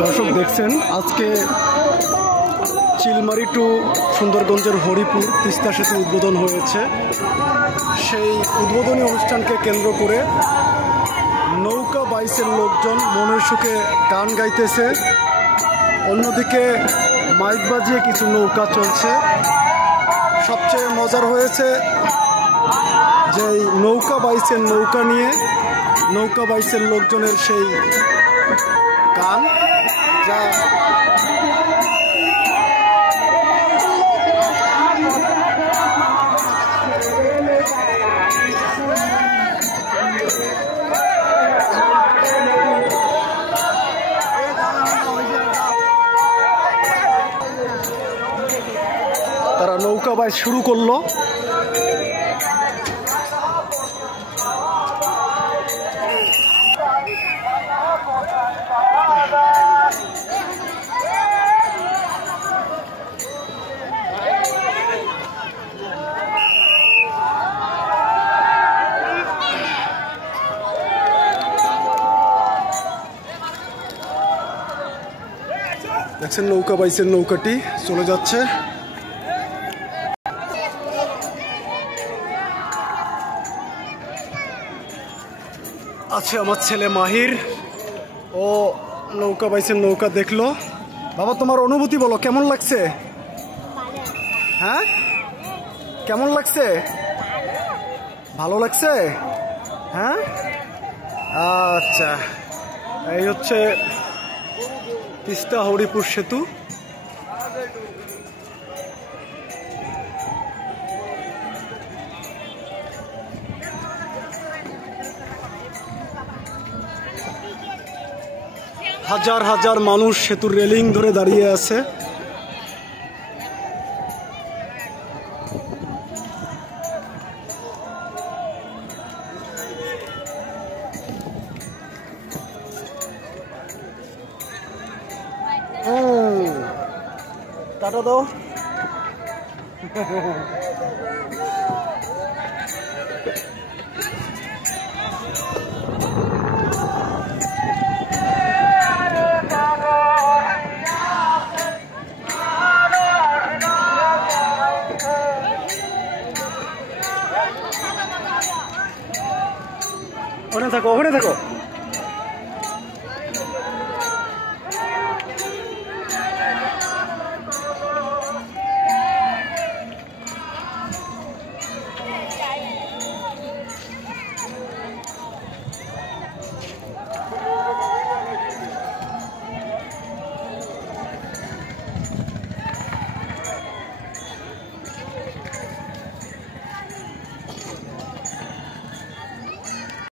দর্শক দেখছেন আজকে চিলমারি টু সুন্দরগঞ্জের হরিপুর তিস্তা সেতু উদ্বোধন হয়েছে। সেই উদ্বোধনী অনুষ্ঠানকে কেন্দ্র করে নৌকা বাইচের লোকজন মনের সুখে গান গাইতেছে, অন্যদিকে মাইক বাজিয়ে কিছু নৌকা চলছে। সবচেয়ে মজার হয়েছে যে নৌকা বাইচের নৌকা নিয়ে নৌকা বাইচের লোকজনের সেই গান, যা তারা নৌকা বাইচ শুরু করলো। দেখছেন নৌকা বাইচের নৌকাটি চলে যাচ্ছে। আছে আমার ছেলে মাহির, ও নৌকা বাইচের নৌকা দেখলো। বাবা, তোমার অনুভূতি বলো, কেমন লাগছে? হ্যাঁ, কেমন লাগছে? ভালো লাগছে? হ্যাঁ, আচ্ছা। এই হচ্ছে তিস্তা হরিপুর সেতু। হাজার হাজার মানুষ সেতুর রেলিং ধরে দাঁড়িয়ে আছে। টাটা দাও। ওখানে থাকো, ওখানে থাকো।